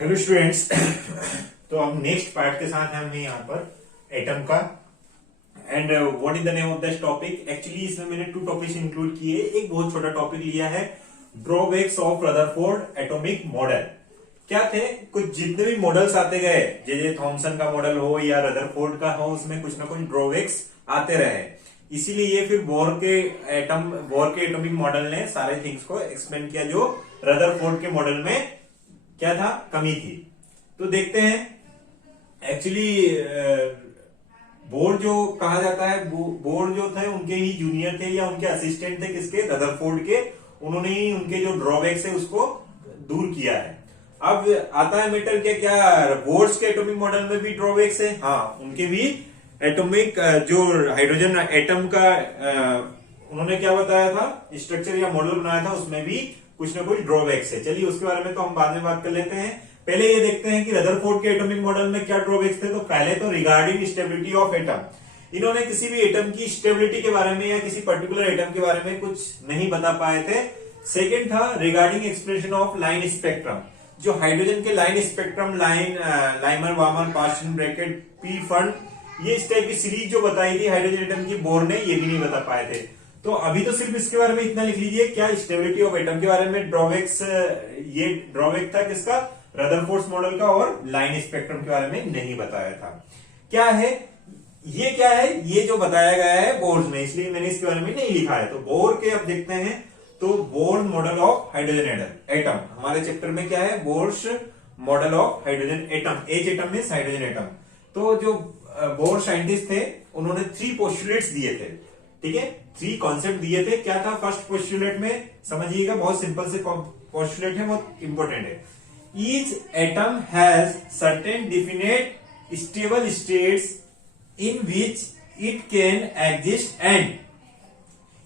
Hello students. तो अब next part के साथ हम हैं यहाँ पर एटम का। And what is the name of this topic. Actually इसमें मैंने 2 टॉपिक्स इंक्लूड किए। एक बहुत छोटा टॉपिक लिया है, drawbacks of Rutherford atomic model. क्या थे, कुछ जितने भी मॉडल्स आते गए, जे थॉमसन का मॉडल हो या रदरफोर्ड का हो, उसमें कुछ ना कुछ ड्रॉबैक्स आते रहे। इसीलिए फिर बोर के एटॉमिक मॉडल ने सारे थिंग्स को एक्सप्लेन किया जो रदरफोर्ड के मॉडल में क्या था, कमी थी। तो देखते हैं। एक्चुअली बोर जो कहा जाता है, बोर जो थे उनके ही जूनियर थे या उनके असिस्टेंट थे, किसके, रदरफोर्ड के। उन्होंने ही उनके जो ड्रॉबैक्स है उसको दूर किया है। अब आता है मैटर क्या बोर्स के एटॉमिक मॉडल में भी ड्रॉबैक्स है। हाँ, उनके भी एटॉमिक जो हाइड्रोजन एटम का उन्होंने क्या बताया था, स्ट्रक्चर या मॉडल बनाया था, उसमें भी कुछ ना कुछ ड्रॉबैक्स है। चलिए उसके बारे में तो हम बाद में बात कर लेते हैं। पहले ये देखते हैं कि रदरफोर्ड के एटॉमिक मॉडल में क्या ड्रॉबैक्स थे। तो पहले तो रिगार्डिंग स्टेबिलिटी ऑफ एटम, इन्होंने किसी भी एटम की स्टेबिलिटी के बारे में या किसी पर्टिकुलर एटम के बारे में कुछ नहीं बता पाए थे। सेकेंड था regarding expression of line spectrum, जो हाइड्रोजन के line spectrum, Lyman Balmer Paschen Brackett Pfund, ये इस टाइप की सीरीज जो बताई थी हाइड्रोजन एटम की, बोर ने ये भी नहीं बता पाए थे। तो अभी तो सिर्फ इसके बारे में इतना लिख लीजिए, क्या स्टेबिलिटी ऑफ एटम के बारे में ड्रॉबैक्स, ये ड्रॉबैक था किसका, रदरफोर्ड मॉडल का, और लाइन स्पेक्ट्रम के बारे में नहीं बताया था। क्या है ये, क्या है ये जो बताया गया है बोर्स में, इसलिए मैंने इसके बारे में नहीं लिखा है। तो बोर के अब देखते हैं। तो Bohr model of hydrogen atom हमारे चैप्टर में क्या है, Bohr's model of hydrogen atom. H atom means hydrogen atom. तो जो बोर साइंटिस्ट थे उन्होंने 3 पोस्टुलेट्स दिए थे। ठीक है, 3 कॉन्सेप्ट दिए थे। क्या था फर्स्ट पोस्टुलेट में, समझिएगा, बहुत सिंपल से पोस्टुलेट है, बहुत इंपॉर्टेंट है। Each atom has certain definite stable states in which it can exist and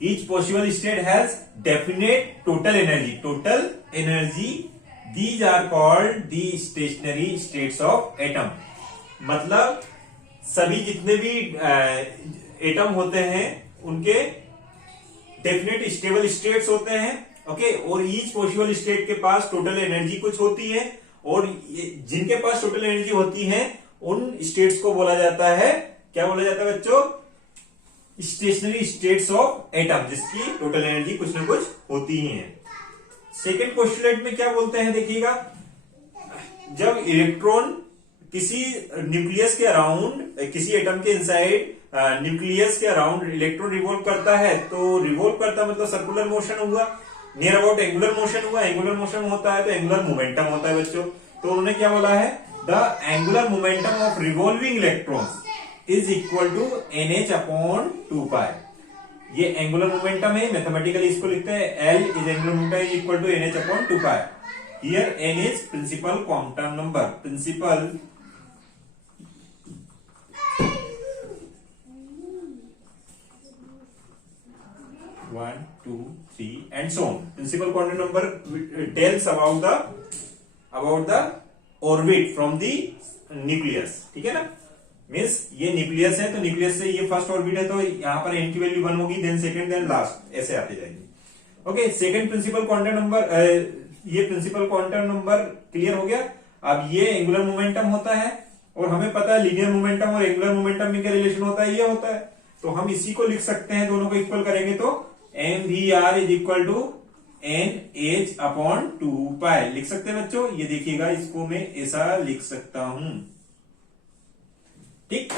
each possible state has definite total energy these are called the stationary states of atom. मतलब सभी जितने भी atom होते हैं उनके डेफिनेट स्टेबल स्टेट्स होते हैं। Okay, और ईच पॉसिबल स्टेट के पास टोटल एनर्जी कुछ होती है, और जिनके पास टोटल एनर्जी होती है उन स्टेट्स को बोला जाता है, क्या बोला जाता है बच्चों, स्टेशनरी स्टेट्स ऑफ एटम, जिसकी टोटल एनर्जी कुछ ना कुछ होती ही है। सेकेंड पोस्टुलेट में क्या बोलते हैं, देखिएगा, जब इलेक्ट्रॉन किसी न्यूक्लियस के अराउंड, किसी एटम के इनसाइड न्यूक्लियस के अराउंड इलेक्ट्रॉन रिवॉल्व करता है, तो रिवॉल्व करता मतलब सर्कुलर मोशन हुआ, नियर अबाउट एंगुलर मोशन हुआ। एंगुलर मोशन होता है तो एंगुलर मोमेंटम होता है बच्चों। तो उन्होंने क्या बोला है, the angular momentum of revolving electrons is equal to NH upon 2π। ये एंगुलर मोमेंटम है, मैथमेटिकली इसको लिखते हैं L is angular momentum is equal to NH upon 2π। Here N is principal quantum number, principal 1, 2, 3 and so on. Principal quantum number tells about the orbit from the nucleus. ठीक है ना, means ये nucleus है, तो nucleus से ये first orbit है, तो यहाँ पर n की वैल्यू 1 होगी, देन सेकंड, देन लास्ट, ऐसे आती जाएगी। Okay, second principal quantum number, ये प्रिंसिपल क्वांटम नंबर क्लियर हो गया। अब ये एंगुलर मोमेंटम होता है, और हमें पता है लीनियर मोमेंटम और एंगुलर मोमेंटम में क्या रिलेशन होता है, ये होता है। तो हम इसी को लिख सकते हैं, दोनों को इक्वल करेंगे तो mvr is equal to NH upon 2π लिख सकते हैं बच्चों। ये देखिएगा, इसको मैं ऐसा लिख सकता हूं, ठीक।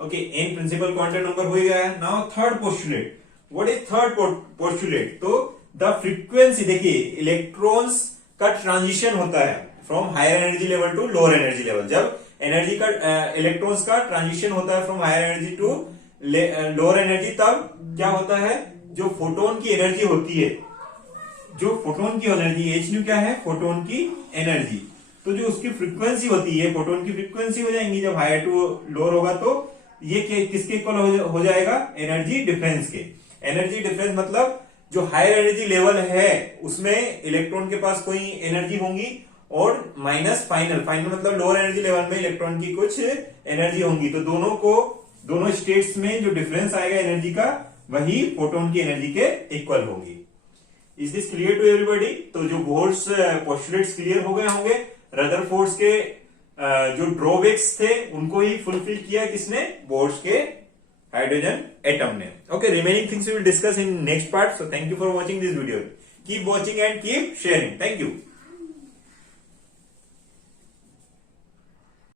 Okay, n principal quantum number हो गया है। Now third postulate, what is third postulate. तो द फ्रीक्वेंसी, देखिए इलेक्ट्रॉन्स का ट्रांजिशन होता है from higher energy level to lower energy level. जब एनर्जी का इलेक्ट्रॉन्स का ट्रांजिशन होता है from higher energy to lower energy, तब क्या होता है, जो फोटोन की एनर्जी होती है, जो फोटोन की एनर्जी, hν क्या है, फोटोन की एनर्जी, तो जो उसकी फ्रीक्वेंसी होती है, फोटोन की फ्रीक्वेंसी हो जाएंगी जब हायर टू लोअर होगा, तो ये किसके इक्वल हो जाएगा, एनर्जी डिफरेंस के। एनर्जी डिफरेंस मतलब जो हायर एनर्जी लेवल है उसमें इलेक्ट्रॉन के पास कोई एनर्जी होंगी, और माइनस फाइनल मतलब लोअर एनर्जी लेवल में इलेक्ट्रॉन की कुछ एनर्जी होंगी। तो दोनों स्टेट्स में जो डिफरेंस आएगा एनर्जी का, वही फोटोन की एनर्जी के इक्वल होगी। Is this clear to everybody. तो जो बोर्स पोस्टुलेट्स क्लियर हो गए होंगे, रदरफोर्ड्स के जो ड्रॉबैक्स थे उनको ही फुलफिल किया किसने, बोर्स के हाइड्रोजन एटम ने. Okay, remaining things we will discuss in next part. So thank you for watching this video. Keep watching and keep sharing. Thank you.